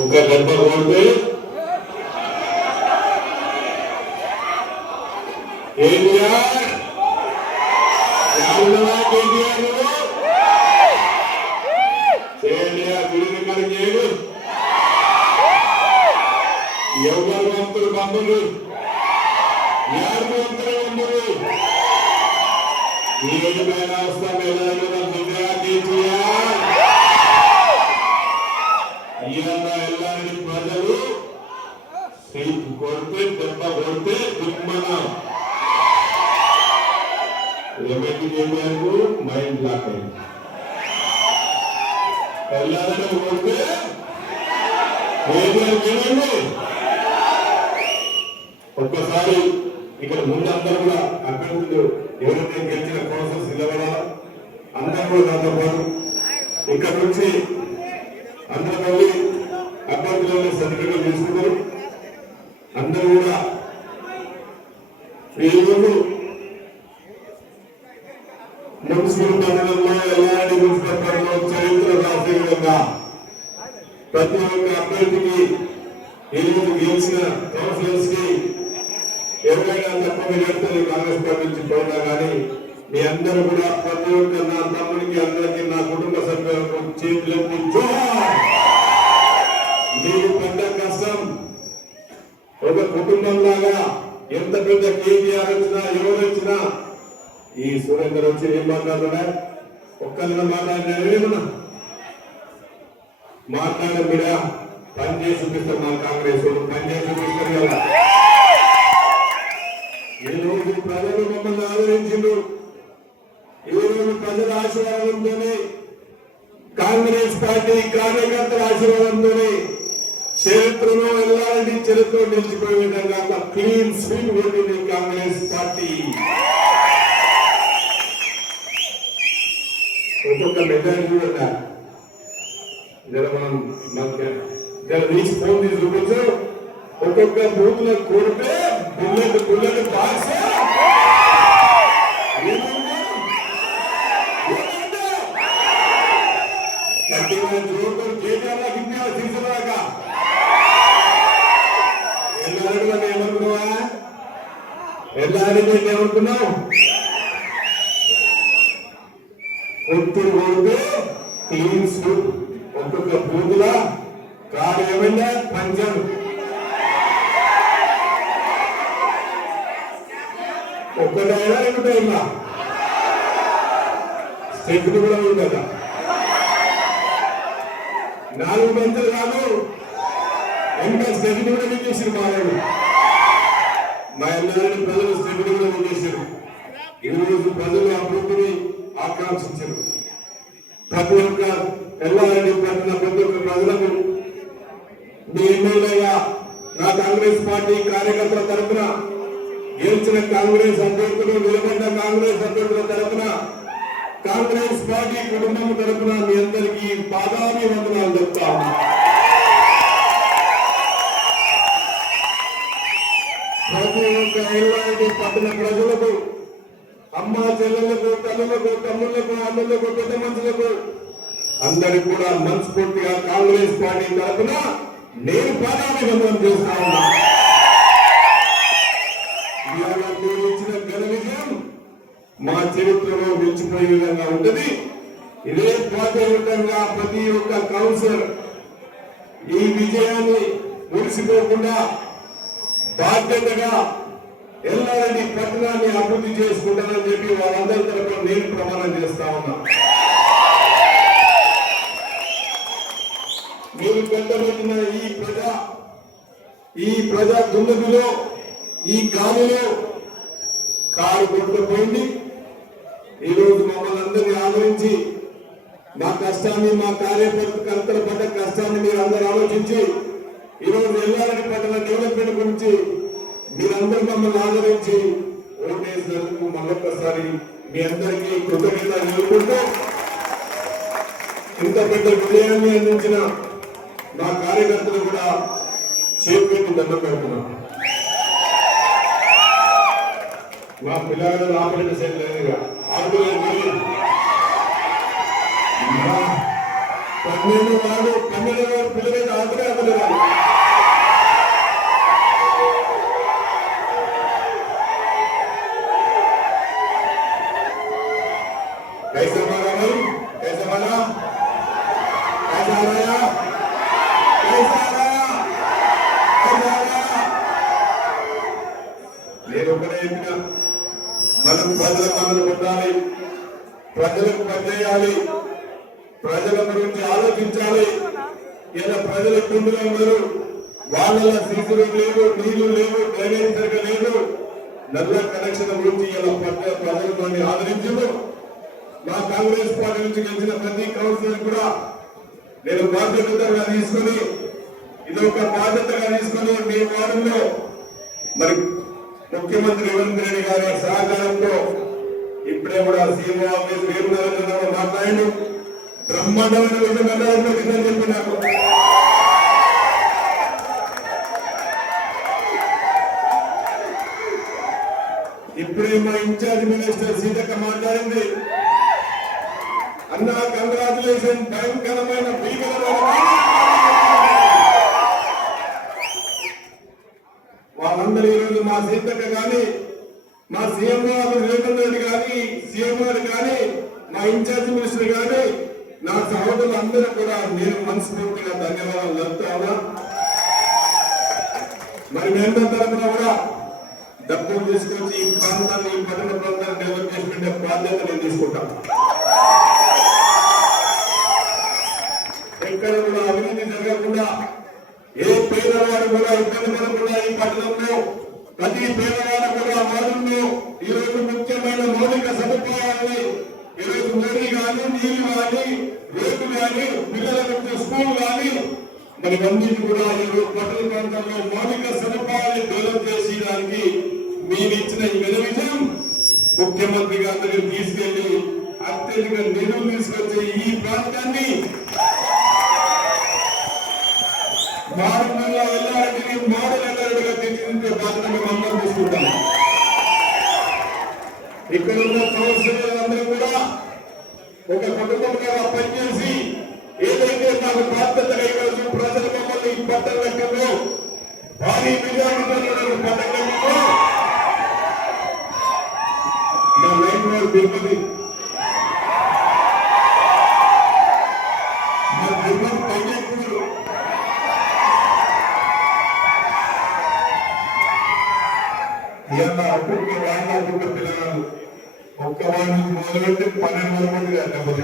ఒక్క దెబ్బ కొడితే కేటీఆర్ ఎవరున్నావా కేటీఆర్ నువ్వు ఎవరు పైన వస్తాం ఎలా కేటీఆర్ కొడితే దెబ్బ కొడితే దిమ్మన ఏమైంది కేటీఆర్కు మైండ్ బ్లాక్ అయింది. కళ్యాణం కొడితే కేటీఆర్ ఒక్కసారి ఇక్కడ ముందు అందరూ కూడా అభ్యర్థులు ఎవరైతే గెలిచిన ప్రాసెస్ నిలబడాలా అందరూ కూడా నాతో పాటు ఇక్కడ నుంచి అందరూ మళ్ళీ అభ్యర్థులను సర్టిఫికెట్ తీసుకున్నారు అందరూ కూడా ఈరోజు మున్సిపల్ మండలంలో ఎలాంటి మున్సిపల్ మండలం చరిత్ర రాసే విధంగా ప్రతి ఒక్క అభ్యర్థికి ఈరోజు గెలిచిన కౌన్సిలర్స్కి ఎవరైనా తక్కువ చేస్తారు కాంగ్రెస్ పార్టీ నుంచి పోయినా కానీ మీ అందరూ కూడా ప్రతి ఒక్క నా తమ్ముడికి అందరికీ నా కుటుంబ సభ్యులకు చేతులకు జోహార్ మీరు పెద్ద కష్టం ఒక కుటుంబం లాగా ఎంత పెద్ద కేటీఆర్ వచ్చినా ఎవరు వచ్చినా ఈ సురేందర్ వచ్చి ఏం మాట్లాడుతున్నా ఒక్కరిగా మాట్లాడినా ఏమన్నా మాట్లాడే బిడ పని చేసి చూపిస్తారు మా కాంగ్రెస్ వాళ్ళు పని చేసి చూపిస్తారు కదా ఈ రోజు ప్రజలు మమ్మల్ని ఆదరించిండు ఈ రోజు ప్రజల ఆశీర్వాదంతోనే కాంగ్రెస్ పార్టీ కార్యకర్తల ఆశీర్వాదంతోనే చరిత్రలో ఎలాంటి చరిత్ర నిలిచిపోయే విధంగా ఒక క్లీన్ స్వీప్ కొట్టింది కాంగ్రెస్ పార్టీ. ఒక్కొక్క మెజారిటీ కూడా జర మనం మనకి జర తీసి ఫోన్ తీసి చూపించు ఒక్కొక్క బూత్లో కొడితే బుల్లెట్ బుల్లెట్ బాక్స్. గట్టిగా జోకర్ కేటీఆర్ లాగా ఇండియా తీసుకురాక ఎల్లారెడ్డి వాడిని ఏమనుకున్నావా ఎల్లారెడ్డి వాడిని ఏమనుకున్నావు? కొట్టుడు కొడితే క్లీన్ ఒక్కొక్క బూతుల కాడు ఏమైందా? పంచం. ఒక్కటైనా రెండుటైనా కూడా ఉంది నాలుగు బంతులు కాదు. ఇంకా స్టెప్ని కూడా పెట్టేసారు మా వాళ్ళు మా ఎల్లారెడ్డి ప్రజలు స్టెప్ని ఉండేశారు ఈరోజు ఈ రోజు ప్రజలు అభివృద్ధిని ఆకాంక్షించారు ప్రతి ఒక్క ఎల్లారెడ్డి పట్టిన ప్రతి ఒక్క ప్రజలకు మీ ఎమ్మెల్యేగా నా కాంగ్రెస్ పార్టీ కార్యకర్తల తరఫున గెలిచిన కాంగ్రెస్ అభ్యర్థులు నిలబడ్డ కాంగ్రెస్ అభ్యర్థుల తరఫున కాంగ్రెస్ పార్టీ కుటుంబం తరఫున మీ అందరికీ పాదాభివందనాలు చెప్తా అలాగే పట్టణ ప్రజలకు అమ్మ చెల్లెలకు తల్లులకు తమ్ముళ్ళకు అన్నలకు పెద్ద మనుషులకు అందరికి కూడా మనస్ఫూర్తిగా కాంగ్రెస్ పార్టీ తరఫున నేను పాదాభివందనం చేస్తా ఉన్నా. ఇవాళ ఇచ్చిన ఘన విజయం మా చరిత్రలో నిలిచిపోయే విధంగా ఉంటుంది. ఇదే ప్రాధాన్యతంగా ప్రతి ఒక్క కౌన్సిలర్ ఈ విజయాన్ని మురిసిపోకుండా బాధ్యతగా ఎల్లారెడ్డి పట్టణాన్ని అభివృద్ధి చేసుకుంటానని చెప్పి వాళ్ళందరి తరఫున నేను ప్రమాణం చేస్తా ఉన్నా. మీరు పెట్టబడిన ఈ ప్రజా ఈ ప్రజా దుండగులో ఈ కాలులో కారు కొట్టుకుపోయింది. ఈ రోజు మమ్మల్ని అందరినీ ఆదరించి మా కష్టాన్ని మా కార్యకర్తలు పడ్డ కష్టాన్ని మీరు అందరూ ఆలోచించి ఈ రోజు ఎల్లారెడ్డి పట్టణ డెవలప్మెంట్ గురించి మీరందరూ మమ్మల్ని ఆదరించి ఓటేసినందుకు మరొకసారి మీ అందరికీ కృతజ్ఞత నిలుపుకుంటూ ఇంత పెద్ద విజయాన్ని అందించిన మా కార్యకర్తలు కూడా చేపెట్టి దండం పెడుతున్నాం మా పిల్లలు ఆపరేట్ సైడ్ లేదుగా. ఆడుకోలేదు పన్నెండు వాడు పన్నెండు వాడు పిల్లలైతే ఆడుకునే పిల్లలు నేను ఒకటే మనం ప్రజల పనులు ప్రజలకు పనిచేయాలి ప్రజల గురించి ఆలోచించాలి ఇలా ప్రజల ఉన్నారు వాళ్ళ సీసులు లేవు నీళ్ళు లేవు డ్రైనేజ్ సరిగ్గా లేదు నల్ల కనెక్షన్ గురించి ఇలా ప్రజలు కొన్ని ఆదరించదు మా కాంగ్రెస్ పార్టీ నుంచి గెలిచిన ప్రతి కౌన్సిలర్ కూడా నేను బాధ్యతగా తీసుకుని ఇది ఒక బాధ్యతగా తీసుకుని మీ వారంలో మరి ముఖ్యమంత్రి రేవంత్ రెడ్డి గారి సహకారంతో ఇప్పుడే కూడా సీఎం ఆఫీస్ వేరు మాట్లాడి బ్రహ్మాండమైన విషయం వెళ్ళాలని విషయం చెప్పి నాకు. ఇప్పుడే మా ఇన్ఛార్జ్ మినిస్టర్ సీతక్క మాట్లాడింది. అన్నా కంగ్రాచులేషన్ భయంకరమైన భీకరమైన వాళ్ళందరూ ఈరోజు మా సీతక్క కానీ మా సీఎం రేవంత్ రెడ్డి కానీ సీఎం గారు కానీ మా ఇన్ఛార్జ్ మినిస్టర్ కానీ నా సహోదరులు అందరూ కూడా నేను మనస్ఫూర్తిగా ధన్యవాదాలు చెప్తా మరి మేము తరఫున కూడా డబ్బులు తీసుకొచ్చి ఈ ప్రాంతాన్ని ఈ పట్టణ ప్రాంతాన్ని డెవలప్ చేసుకుంటే బాధ్యత నేను తీసుకుంటాను ఎక్కడ కూడా అవినీతి జరగకుండా ఏ పేదవాడు కూడా ఇబ్బంది పడకుండా ఈ పట్టణంలో ప్రతి పేదవాడు కూడా వాడుల్లో ఈ రోజు ముఖ్యమైన మౌలిక సదుపాయాలని ఈ రోజు మోడీ కానీ నీళ్ళు కానీ రేపు కానీ పిల్లలకు స్కూల్ కానీ మరి అన్నిటి కూడా ఈ పట్టణ ప్రాంతంలో మౌలిక సదుపాయాలు డెవలప్ చేసేదానికి మీరు ఇచ్చిన ఈ విధ విజయం ముఖ్యమంత్రి గారి దగ్గర తీసుకెళ్ళి అత్యధిక నిధులు తీసుకొచ్చే ఈ ప్రాంతాన్ని మారుమూల ఎల్లారెడ్డిని మోడల్ ఎల్లారెడ్డిగా తీర్చిదిద్దే బాధ్యత మేము అందరం తీసుకుంటాం. ఇక్కడ ఉన్న కౌన్సిలర్లందరూ కూడా ఒక కుటుంబంగా పనిచేసి నాకు బాధ్యతగా ఈరోజు ప్రజలు మమ్మల్ని ఈ పట్టణ లెక్కలో భారీ మెజారిటీలో పట్టణ లెక్కలో నా లైన్ తిరుపతి. నా ఒక్క వాడి మొదలుపెట్టి పన్నెండు వరకు మంది కాదు